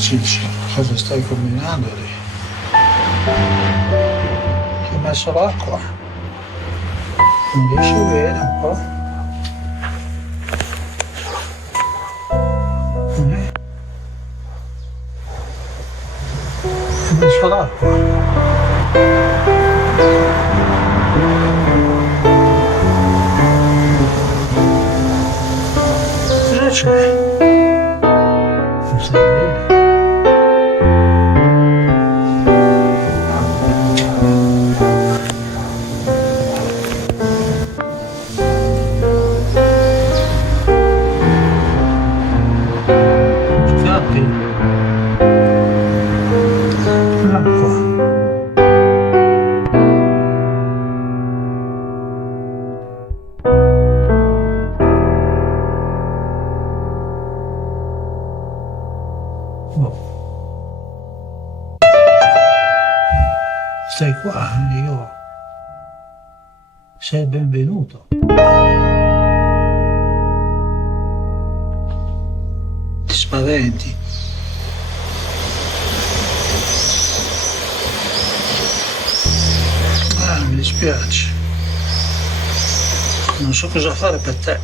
Ciccio, cosa stai combinando lì? Ti ho messo l'acqua? Non riesci a vedere un po'? Eh? Ti ho messo l'acqua? Cosa c'è? Non stai bene? Scappi? L'acqua. Oh. Stai qua, io. Sei il benvenuto. Ti spaventi. Mi dispiace. Non so cosa fare per te.